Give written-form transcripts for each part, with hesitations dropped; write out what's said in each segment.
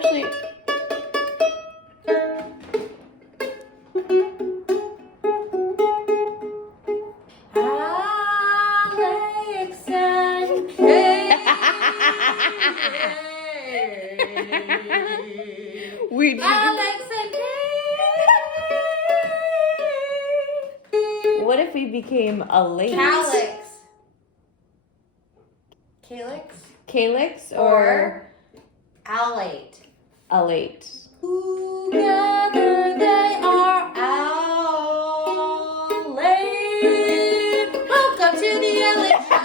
actually... We did. Alex and What if we became a late? Calyx or Alate. a late? Together they are Alate. Welcome to the LA Show.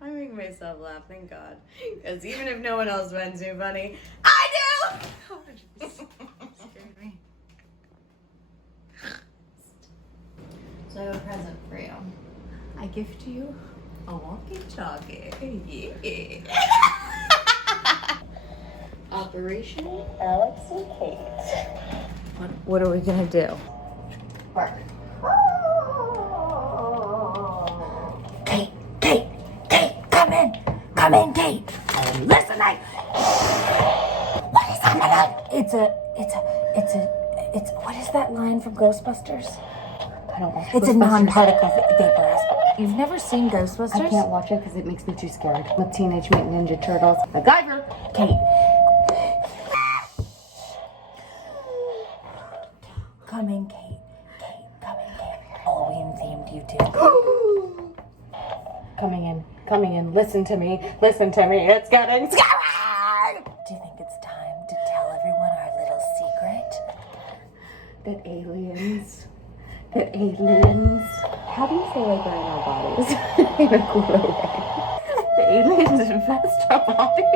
I make myself laugh, thank God. Because even if no one else finds me funny, I do! Oh, scared me. So I have a present for you. I gift you a Walkie Talkie. Yeah. Operation Alex and Kate. What are we gonna do? Bark. Kate, come in, Kate. Listen, what is happening? It's what is that line from Ghostbusters? I don't watch It's a Ghostbusters. non-particle vapor. You've never seen Ghostbusters? I can't watch it because it makes me too scared. With Teenage Mutant Ninja Turtles. MacGyver. Kate. Come in, Kate. Halloween themed YouTube. Coming in. Listen to me. It's getting scary. Do you think it's time to tell everyone our little secret? That aliens. How do you say like are in our bodies? In a cooler way. The aliens infest our bodies.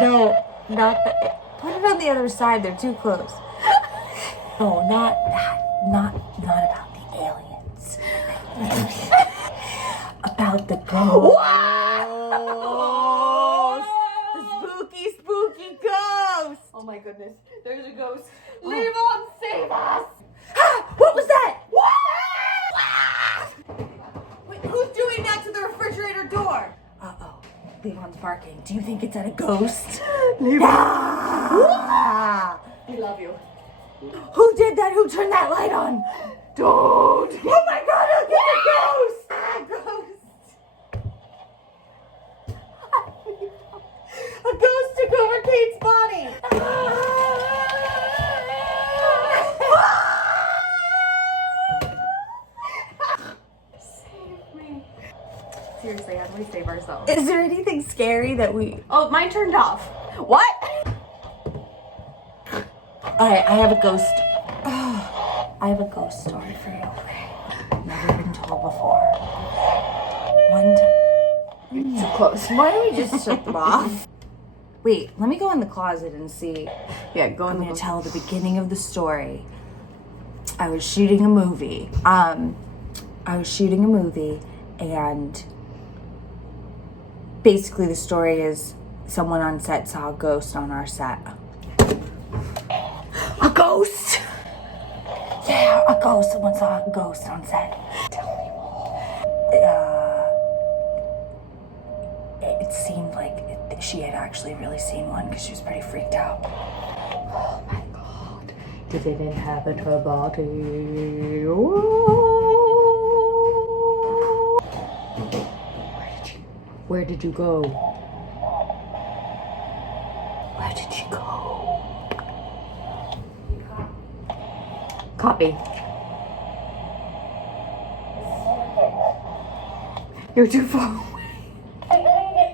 No, not the. Put it on the other side. They're too close. No, not that. Not about the aliens. About the ghost. The spooky ghost. Oh my goodness. There's a ghost. Levon, save us! What was that? Wait, who's doing that to the refrigerator door? Uh-oh. Levon's barking. Do you think it's at a ghost? Levon! We love you. Who did that? Who turned that light on? Don't! Oh my God! It's a ghost! A ghost took over Kate's body. Save me. Seriously, how do we save ourselves? Is there anything scary that we... Oh, mine turned off. What? Alright, I have a ghost. I have a ghost story for you. Never been told before. One time... Too close. Why don't we just shut them off? Wait, let me go in the closet and see. Yeah, go in I'm the gonna tell the beginning of the story. I was shooting a movie. And basically the story is someone on set saw a ghost on our set. A ghost! Yeah, a ghost. Someone saw a ghost on set. Tell me more. It seemed like she had actually really seen one because she was pretty freaked out. Oh my God. Did it inhabit her body? Where did you go? Where did she go? Copy. You're too far away.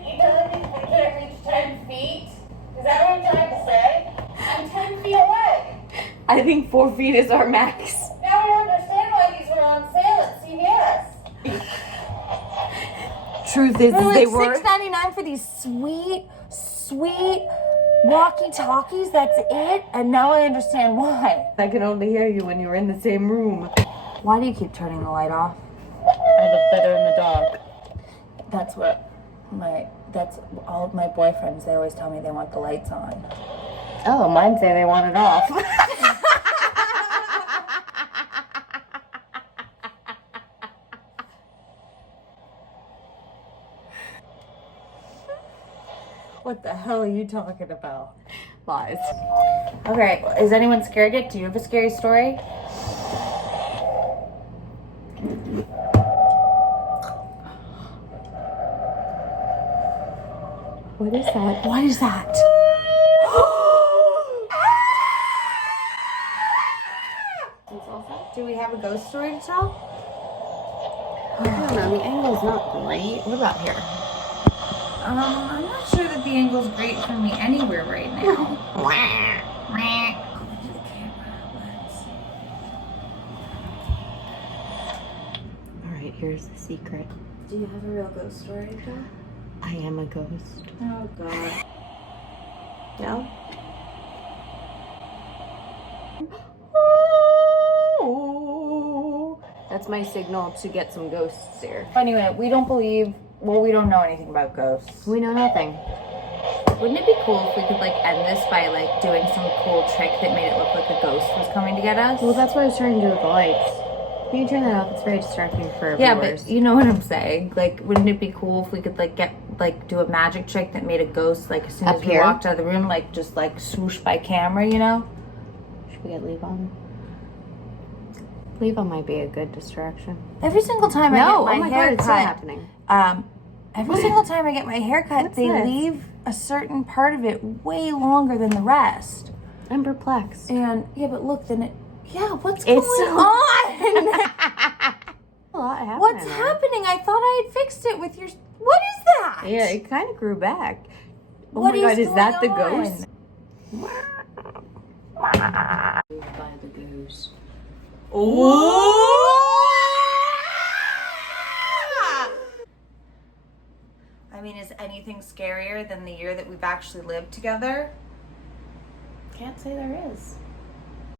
You telling me we can't reach 10 feet? Is that what you're trying to say? I'm 10 feet away. I think 4 feet is our max. Now I understand why these were on sale at CVS. Truth is, They're they like were. $6.99 for these sweet Walkie Talkies. That's it. And now I understand why. I can only hear you when you're in the same room. Why do you keep turning the light off? I look better in the dark. That's all of my boyfriends. They always tell me they want the lights on. Oh, mine say they want it off. What the hell are you talking about? Lies. Okay, is anyone scared yet? Do you have a scary story? What is that? What is that? Do we have a ghost story to tell? I don't know, the angle's not great. What about here? I'm not sure that the angle's great for me anywhere right now. Alright, here's the secret. Do you have a real ghost story to tell? I am a ghost. Oh, God. No? That's my signal to get some ghosts here. Anyway, we don't know anything about ghosts. We know nothing. Wouldn't it be cool if we could, like, end this by, like, doing some cool trick that made it look like a ghost was coming to get us? Well, that's what I was trying to do with the lights. Can you turn that off? It's very distracting for yeah, viewers. but you know what I'm saying. Like, wouldn't it be cool if we could, like, do a magic trick that made a ghost, like, as soon as we walked out of the room, like, just, like, swoosh by camera, you know? Should we get Levon? Levon might be a good distraction. Every single time I get my hair it's cut, not happening. Every single time I get my hair cut, What's they this? leave a certain part of it way longer than the rest. I'm perplexed. And, yeah, but look, then it... Yeah, what's It's going so- on? A lot happening. What's happening? I thought I had fixed it with your... What is that? Yeah, it kind of grew back. Oh What my god, is that the going on? ghost? By the ghost. I mean, is anything scarier than the year that we've actually lived together? Can't say there is.